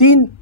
3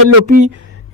LOP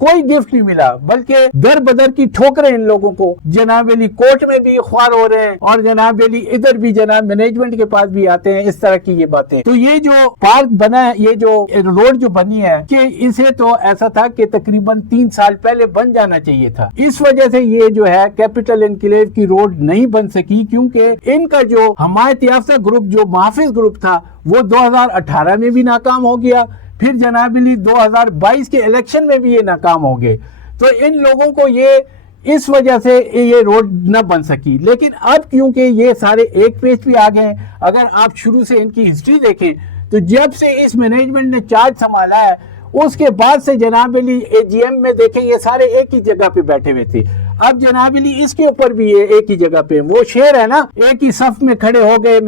کوئی gift نہیں ملا، بلکہ در بدر کی ٹھوکریں ان لوگوں کو، جناب علی کورٹ میں بھی خوار ہو رہے ہیں اور جناب علی ادھر بھی جناب مینجمنٹ کے پاس بھی آتے ہیں، اس طرح کی یہ باتیں۔ تو یہ جو پارک بنا ہے، یہ جو روڈ جو بنی ہے، کہ اسے تو ایسا تھا کہ تقریباً 3 سال پہلے بن جانا چاہیے تھا، اس وجہ سے یہ جو ہے کیپٹل انکلیو کی روڈ نہیں بن سکی، کیونکہ ان کا جو حمایت یافتہ گروپ جو محافظ گروپ تھا وہ 2018 میں بھی ناکام ہو گیا، پھر جناب علی 2022 کے الیکشن میں بھی یہ ناکام ہو گئے۔ تو ان لوگوں کو یہ اس وجہ سے یہ روڈ نہ بن سکی۔ لیکن اب کیونکہ یہ سارے ایک پیج پہ آ گئے ہیں، اگر آپ شروع سے ان کی ہسٹری دیکھیں تو جب سے اس مینجمنٹ نے چارج سنبھالا ہے اس کے بعد سے جناب علی اے جی ایم میں دیکھیں یہ سارے ایک ہی جگہ پہ بیٹھے ہوئے تھے، اب جناب علی اس کے اوپر بھی یہ ایک ہی جگہ پہ، وہ شعر ہے نا، ایک ہی صف میں کھڑے ہو گئے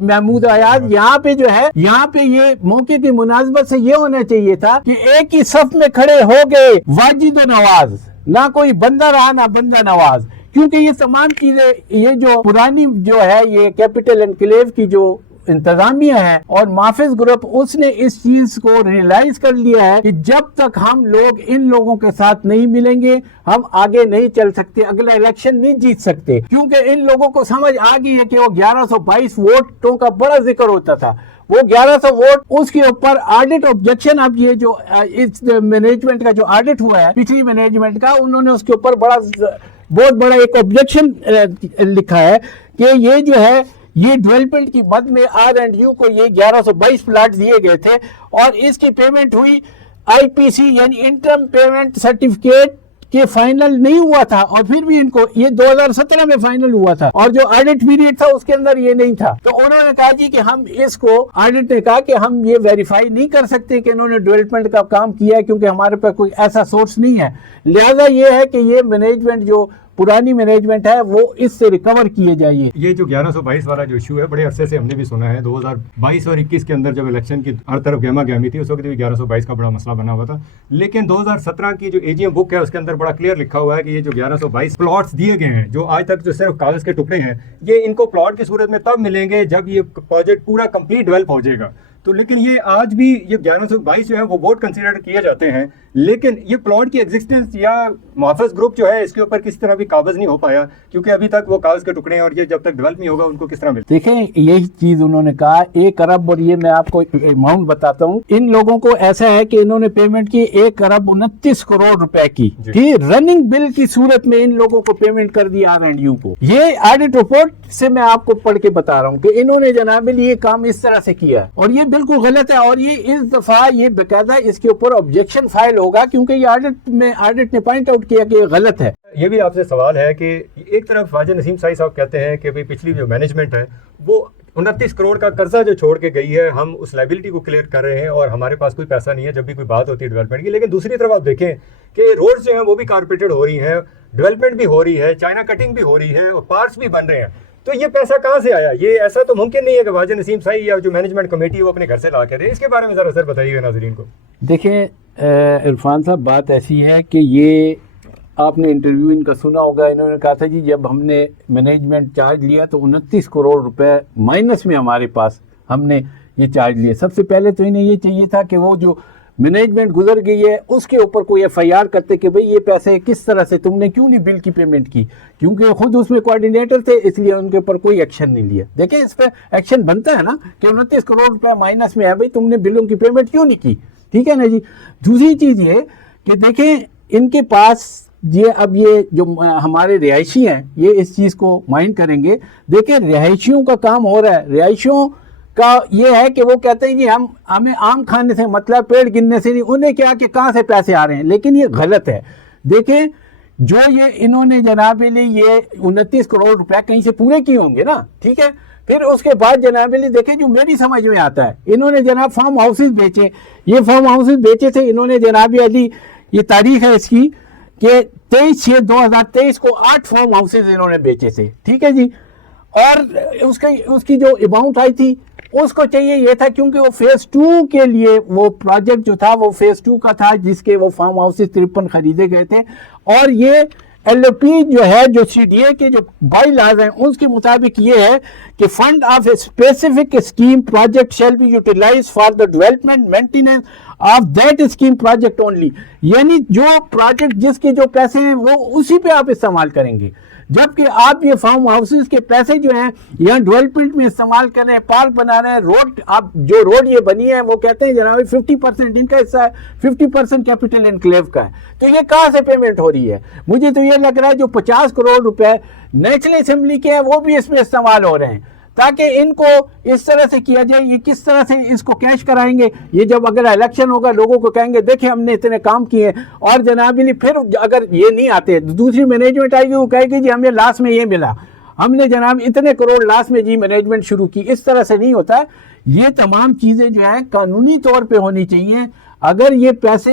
محمود ایاز، یہاں پہ جو ہے یہاں پہ یہ موقع کی مناسبت سے یہ ہونا چاہیے تھا کہ ایک ہی صف میں کھڑے ہو گئے واجد و نواز، نہ کوئی بندہ رہا نہ بندہ نواز، کیونکہ یہ تمام چیزیں یہ جو پرانی جو ہے یہ کیپٹل انکلیو کی جو انتظامیہ ہے اور محافظ گروپ، اس نے اس چیز کو ریئلائز کر لیا ہے کہ جب تک ہم لوگ ان لوگوں کے ساتھ نہیں ملیں گے ہم آگے نہیں چل سکتے، اگلا الیکشن نہیں جیت سکتے، کیونکہ ان لوگوں کو سمجھ آ گئی ہے کہ وہ 1122 ووٹوں کا بڑا ذکر ہوتا تھا، وہ 1100 ووٹ، اس کے اوپر آڈٹ آبجیکشن، اب یہ جو اس مینجمنٹ کا جو آڈٹ ہوا ہے پچھلی مینجمنٹ کا، انہوں نے اس کے اوپر بہت بڑا ایک آبجیکشن لکھا ہے کہ یہ جو ہے یہ ڈیولپمنٹ کی مد میں R&U کو یہ 1122 پلاٹ دیے گئے تھے اور اس کی پیمنٹ ہوئی IPC یعنی انٹرم پیمنٹ سرٹیفکیٹ کہ فائنل نہیں ہوا تھا، اور پھر بھی ان کو یہ 2017 میں فائنل ہوا تھا اور جو آڈٹ پیریڈ تھا اس کے اندر یہ نہیں تھا، تو انہوں نے کہا جی کہ ہم اس کو، آڈٹ نے کہا کہ ہم یہ ویریفائی نہیں کر سکتے کہ انہوں نے ڈیولپمنٹ کا کام کیا ہے کیونکہ ہمارے پاس کوئی ایسا سورس نہیں ہے، لہذا یہ ہے کہ یہ مینجمنٹ جو پرانی مینجمنٹ ہے وہ اس سے ریکور کیے جائیے۔ یہ جو 1122 والا جو ایشو ہے بڑے عرصے سے ہم نے بھی سنا ہے، 2022 اور 21 کے اندر جب الیکشن کی ہر طرف گہما گہمی تھی اس وقت بھی 1122 کا بڑا مسئلہ بنا ہوا تھا، لیکن 2017 کی جو AGM بک ہے اس کے اندر بڑا کلیئر لکھا ہوا ہے کہ یہ جو 1122 پلاٹس دیے گئے ہیں جو آج تک جو صرف کاغذ کے ٹکڑے ہیں، یہ ان کو پلاٹ کی صورت میں تب ملیں گے جب یہ پروجیکٹ پورا کمپلیٹ ڈیولپ ہو جائے گا۔ تو لیکن یہ آج بھی یہ 1122 جو ہے وہ ووٹ کنسیڈر کیے جاتے ہیں، لیکن یہ پلاٹ کی ایگزسٹنس یا محافظ گروپ جو ہے اس کے اوپر کس طرح بھی قابض نہیں ہو پایا، کیونکہ ابھی تک وہ کاغذ کے ٹکڑے ہیں اور یہ جب تک ڈیولپ نہیں ہوگا ان کو کس طرح ملے۔ دیکھیں یہی چیز انہوں نے کہا 1 ارب، اور یہ میں آپ کو اماؤنٹ بتاتا ہوں، ان لوگوں کو ایسا ہے کہ انہوں نے پیمنٹ کی 1 ارب 29 کروڑ روپے کی، رننگ بل کی صورت میں ان لوگوں کو پیمنٹ کر دی R&U کو۔ یہ آڈٹ رپورٹ سے میں آپ کو پڑھ کے بتا رہا ہوں کہ انہوں نے جناب یہ کام اس طرح سے کیا اور یہ بالکل غلط ہے، اور یہ اس دفعہ یہ باقاعدہ اس کے اوپر آبجیکشن فائل ہوگا کیونکہ یہ آڈٹ نے پوائنٹ آؤٹ کیا کہ یہ غلط ہے۔ یہ بھی آپ سے سوال ہے کہ ایک طرف خواجہ نسیم سائی صاحب کہتے ہیں کہ پچھلی جو مینجمنٹ ہے وہ 29 کروڑ کا قرضہ جو چھوڑ کے گئی ہے، ہم اس لائبلٹی کو کلیئر کر رہے ہیں اور ہمارے پاس کوئی پیسہ نہیں ہے جب بھی کوئی بات ہوتی ہے ڈیولپمنٹ کی، لیکن دوسری طرف آپ دیکھیں کہ روڈز جو ہیں وہ بھی کارپوریٹڈ ہو رہی ہیں، ڈیولپمنٹ بھی ہو رہی ہے، چائنا کٹنگ بھی ہو رہی ہے اور پارکس بھی بن رہے ہیں، تو یہ پیسہ کہاں سے آیا؟ یہ ایسا تو ممکن نہیں ہے کہ خواجہ نسیم سائی یا جو مینجمنٹ کمیٹی ہے وہ اپنے گھر سے لا کے دے۔ اس کے بارے میں ذرا سر بتائیے گا ناظرین کو۔ دیکھیں عرفان صاحب، بات ایسی ہے کہ یہ آپ نے انٹرویو ان کا سنا ہوگا، انہوں نے کہا تھا جی جب ہم نے مینجمنٹ چارج لیا تو 29 کروڑ روپے مائنس میں ہمارے پاس ہم نے یہ چارج لیا۔ سب سے پہلے تو انہیں یہ چاہیے تھا کہ وہ جو مینجمنٹ گزر گئی ہے اس کے اوپر کوئی FIR کرتے کہ بھئی یہ پیسے کس طرح سے تم نے کیوں نہیں بل کی پیمنٹ کی، کیونکہ خود اس میں کوارڈینیٹر تھے اس لیے ان کے اوپر کوئی ایکشن نہیں لیا۔ دیکھیں اس پہ ایکشن بنتا ہے نا کہ 29 کروڑ روپے مائنس میں ہے، بھئی تم نے بلوں کی پیمنٹ کیوں نہیں کی، ٹھیک ہے نا جی۔ دوسری چیز یہ کہ دیکھیں ان کے پاس اب یہ جو ہمارے رہائشی ہیں یہ اس چیز کو مائنڈ کریں گے، دیکھیں رہائشیوں کا کام ہو رہا ہے، رہائشیوں کا یہ ہے کہ وہ کہتے ہیں جی ہمیں آم کھانے سے مطلب پیڑ گننے سے نہیں، انہیں کیا کہ کہاں سے پیسے آ رہے ہیں، لیکن یہ غلط ہے۔ دیکھیں جو یہ انہوں نے جناب علی یہ 29 کروڑ روپے کہیں سے پورے کیے ہوں گے نا، ٹھیک ہے، پھر اس کے بعد جناب علی دیکھیں جو میری سمجھ میں آتا ہے، انہوں نے جناب فارم ہاؤسز بیچے، یہ فارم ہاؤسز بیچے تھے انہوں نے جناب علی، یہ تاریخ ہے اس کی کہ 23/6/2023 کو 8 فارم ہاؤسز انہوں نے بیچے تھے، ٹھیک ہے جی، اور اس کی جو اماؤنٹ آئی تھی اس کو چاہیے یہ تھا کیونکہ وہ فیز 2 کے لیے وہ پروجیکٹ جو تھا وہ فیز 2 کا تھا جس کے وہ فارم ہاؤسز 53 خریدے گئے تھے، اور یہ LOP جو ہے, جو CDA کے جو بائی لاز ہیں اس کے مطابق یہ ہے کہ fund of a specific scheme project shall be utilise for the development maintenance of that scheme project only. یعنی جو پروجیکٹ جس کے جو پیسے ہیں وہ اسی پہ آپ استعمال کریں گے, جبکہ آپ یہ فارم ہاؤسز کے پیسے جو ہیں یہاں ڈیولپمنٹ میں استعمال کر رہے ہیں, پارک بنا رہے ہیں, روڈ, آپ جو روڈ یہ بنی ہے وہ کہتے ہیں جناب 50% ان کا حصہ ہے, 50% کیپٹل انکلیو کا ہے. تو یہ کہاں سے پیمنٹ ہو رہی ہے؟ مجھے تو یہ لگ رہا ہے جو 50 کروڑ روپے نیشنل اسمبلی کے ہیں وہ بھی اس میں استعمال ہو رہے ہیں, تاکہ ان کو اس طرح سے کیا جائے. یہ کس طرح سے اس کو کیش کرائیں گے؟ یہ جب اگر الیکشن ہوگا لوگوں کو کہیں گے دیکھیں ہم نے اتنے کام کیے ہیں, اور جناب پھر اگر یہ نہیں آتے دوسری مینجمنٹ آئے گی, وہ کہے گی جی ہمیں لاسٹ میں یہ ملا, ہم نے جناب اتنے کروڑ لاسٹ میں جی مینجمنٹ شروع کی. اس طرح سے نہیں ہوتا. یہ تمام چیزیں جو ہیں قانونی طور پہ ہونی چاہیے. اگر یہ پیسے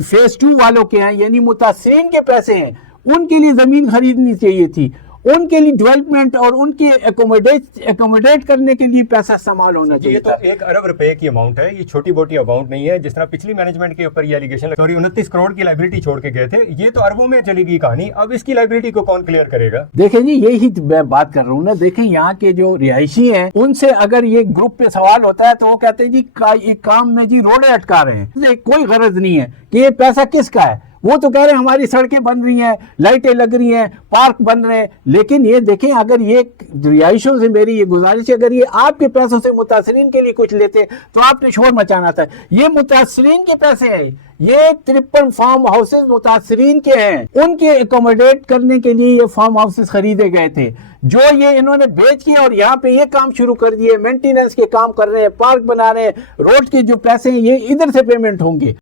فیز 2 والوں کے ہیں, یعنی متاثرین کے پیسے ہیں, ان کے لیے زمین خریدنی چاہیے تھی, ان کے لیے ڈیولپمنٹ اور ان کے ایکوموڈیٹ کرنے کے لیے پیسہ استعمال ہونا چاہیے. یہ تو 1 ارب روپے کی اماؤنٹ ہے, یہ چھوٹی موٹی اماؤنٹ نہیں ہے. جس طرح پچھلی مینجمنٹ کے اوپر یہ ایلیگیشن 29 کروڑ کی لائبلٹی چھوڑ کے گئے تھے, یہ تو اربوں میں چلی گئی کہانی. اب اس کی لائبلٹی کو کون کلیئر کرے گا؟ دیکھیں جی یہی میں بات کر رہا ہوں نا. دیکھیں یہاں کے جو رہائشی ہیں ان سے اگر یہ گروپ پہ سوال ہوتا ہے تو وہ کہتے ہیں جی ایک کام میں جی روڈیں اٹکا رہے ہیں, کوئی غرض نہیں ہے کہ یہ پیسہ کس کا ہے. وہ تو کہہ رہے ہیں ہماری سڑکیں بن رہی ہیں, لائٹیں لگ رہی ہیں, پارک بن رہے ہیں. لیکن یہ دیکھیں اگر یہ رہائشوں سے میری یہ گزارش ہے, اگر یہ آپ کے پیسوں سے متاثرین کے لیے کچھ لیتے تو آپ نے شور مچانا تھا. یہ متاثرین کے پیسے ہیں, یہ 53 فارم ہاؤسز متاثرین کے ہیں, ان کے ایکوموڈیٹ کرنے کے لیے یہ فارم ہاؤسز خریدے گئے تھے, جو یہ انہوں نے بیچ کیا اور یہاں پہ یہ کام شروع کر دیے, مینٹیننس کے کام کر رہے ہیں, پارک بنا رہے ہیں, روڈ کے جو پیسے ہیں یہ ادھر سے پیمنٹ ہوں گے.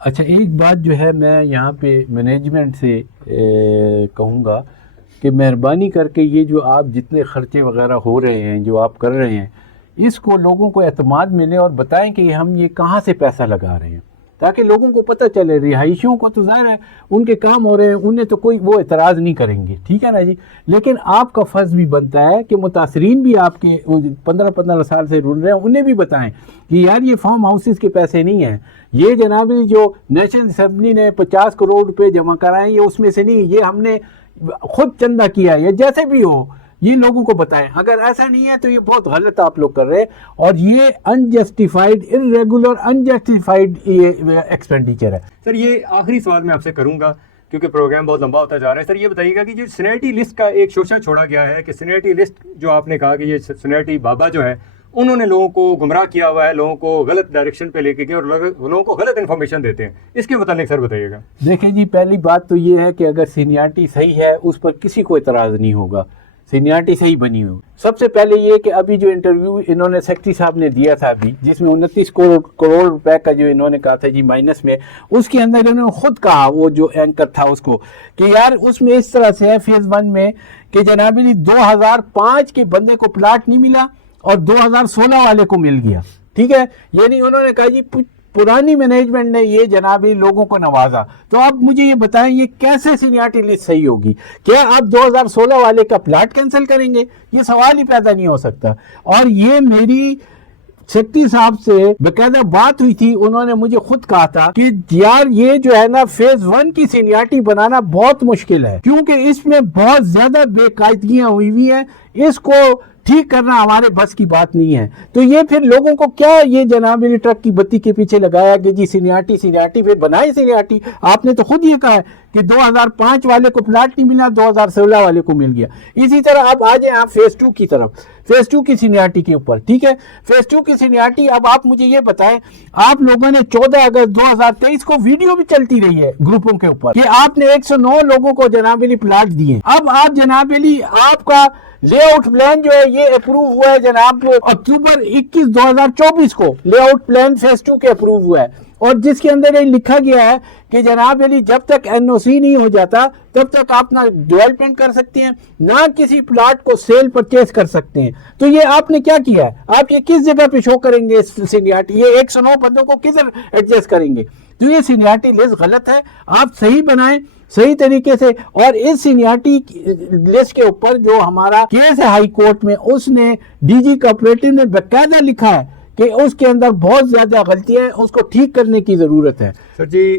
اچھا ایک بات جو ہے میں یہاں پہ مینجمنٹ سے کہوں گا کہ مہربانی کر کے یہ جو آپ جتنے خرچے وغیرہ ہو رہے ہیں جو آپ کر رہے ہیں, اس کو لوگوں کو اعتماد ملے اور بتائیں کہ ہم یہ کہاں سے پیسہ لگا رہے ہیں, تاکہ لوگوں کو پتہ چلے. رہائشیوں کو تو ظاہر ہے ان کے کام ہو رہے ہیں, انہیں تو کوئی وہ اعتراض نہیں کریں گے, ٹھیک ہے نا جی. لیکن آپ کا فرض بھی بنتا ہے کہ متاثرین بھی آپ کے 15 سال سے رول رہے ہیں, انہیں بھی بتائیں کہ یار یہ فارم ہاؤسز کے پیسے نہیں ہیں, یہ جناب جو نیشنل اسمبلی نے 50 کروڑ روپے جمع کرائے یہ اس میں سے نہیں, یہ ہم نے خود چندہ کیا ہے, یا جیسے بھی ہو یہ لوگوں کو بتائیں. اگر ایسا نہیں ہے تو یہ بہت غلط آپ لوگ کر رہے ہیں, اور یہ انجسٹیفائڈ ارریگولر انجسٹیفائڈ ایکسپینڈیچر ہے. سر یہ آخری سوال میں آپ سے کروں گا کیونکہ پروگرام بہت لمبا ہوتا جا رہا ہے. سر یہ بتائیے گا کہ جو سینیٹی لسٹ کا ایک شوشہ چھوڑا گیا ہے کہ سینیٹی لسٹ جو آپ نے کہا کہ یہ سینیٹی بابا جو ہے انہوں نے لوگوں کو گمراہ کیا ہوا ہے, لوگوں کو غلط ڈائریکشن پہ لے کے گئے اور لوگوں کو غلط انفارمیشن دیتے ہیں, اس کے متعلق سر بتائیے گا. دیکھیں جی پہلی بات تو یہ ہے کہ اگر سینیارٹی صحیح ہے اس پر کسی کو اعتراض نہیں ہوگا, سینیارٹی صحیح بنی ہو. سب سے پہلے یہ کہ ابھی جو انٹرویو انہوں نے سیکٹری صاحب نے دیا تھا ابھی, جس میں 29 کروڑ روپے کا جو انہوں نے کہا تھا جی مائنس میں, اس کے اندر انہوں نے خود کہا وہ جو اینکر تھا اس کو کہ یار اس میں اس طرح سے ہے فیز 1 میں کہ جناب 2005 کے بندے کو پلاٹ نہیں ملا اور 2016 والے کو مل گیا, ٹھیک ہے. یعنی انہوں نے کہا جی پرانی مینجمنٹ نے یہ جناب لوگوں کو نوازا. تو آپ مجھے یہ بتائیں یہ کیسے سینیارٹی لسٹ صحیح ہوگی؟ کیا آپ 2016 والے کا پلاٹ کینسل کریں گے؟ یہ سوال ہی پیدا نہیں ہو سکتا. اور یہ میری سیکٹری صاحب سے باقاعدہ بات ہوئی تھی, انہوں نے مجھے خود کہا تھا کہ یار یہ جو ہے نا فیز 1 کی سینیارٹی بنانا بہت مشکل ہے, کیونکہ اس میں بہت زیادہ بے قاعدگیاں ہوئی ہیں, اس کو ٹھیک کرنا ہمارے بس کی بات نہیں ہے. تو یہ پھر لوگوں کو کیا یہ جناب ٹرک کی بتی کے پیچھے لگایا کہ جی سینیارٹی پھر بنائے سینیارٹی. آپ نے تو خود یہ کہا ہے کہ 2005 والے کو پلاٹ نہیں ملا, 2016 والے کو مل گیا. اسی طرح اب آ جائیں آپ فیز 2 کی طرف, فیز 2 کی سینیارٹی کے اوپر, ٹھیک ہے. فیز 2 کی سینیارٹی اب آپ مجھے یہ بتائیں, آپ لوگوں نے 14 اگست 2023 کو ویڈیو بھی چلتی رہی ہے گروپوں کے اوپر کہ آپ نے 109 لوگوں کو جناب پلاٹ دیے. اب آپ جناب آپ کا لے آؤٹ پلان جو ہے یہ اپروو ہوا ہے جناب اکتوبر 21 2024 کو لے آؤٹ پلان فیز 2 کے اپروو ہوا ہے, اور جس کے اندر یہ لکھا گیا ہے کہ جناب جب تک NOC نہیں ہو جاتا تب تک آپ نہ ڈیولپمنٹ کر سکتے ہیں نہ کسی پلاٹ کو سیل پرچیز کر سکتے ہیں. تو یہ آپ نے کیا کیا ہے, آپ یہ کس جگہ پہ شو کریں گے سینیارٹی؟ یہ 109 بندوں کو کدھر ایڈجسٹ کریں گے؟ تو یہ سینیارٹی لسٹ غلط ہے, آپ صحیح بنائیں صحیح طریقے سے. اور اس سینیارٹی لسٹ کے اوپر جو ہمارا کیس ہے ہائی کورٹ میں, اس نے DG کوآپریٹو نے باقاعدہ لکھا ہے کہ اس کے اندر بہت زیادہ غلطیاں ہیں, اس کو ٹھیک کرنے کی ضرورت ہے. سر جی